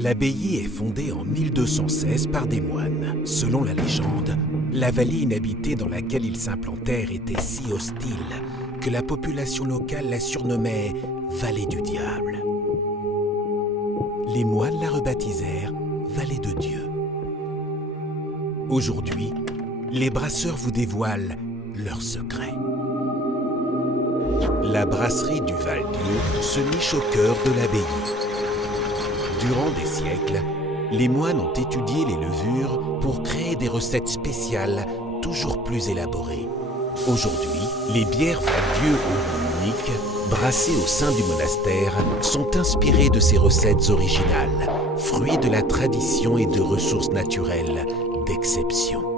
L'abbaye est fondée en 1216 par des moines. Selon la légende, la vallée inhabitée dans laquelle ils s'implantèrent était si hostile que la population locale la surnommait « Vallée du Diable ». Les moines la rebaptisèrent « Vallée de Dieu ». Aujourd'hui, les brasseurs vous dévoilent leurs secrets. La brasserie du Val-Dieu se niche au cœur de l'abbaye. Durant des siècles, les moines ont étudié les levures pour créer des recettes spéciales toujours plus élaborées. Aujourd'hui, les bières Val-Dieu au goût unique, brassées au sein du monastère, sont inspirées de ces recettes originales, fruits de la tradition et de ressources naturelles d'exception.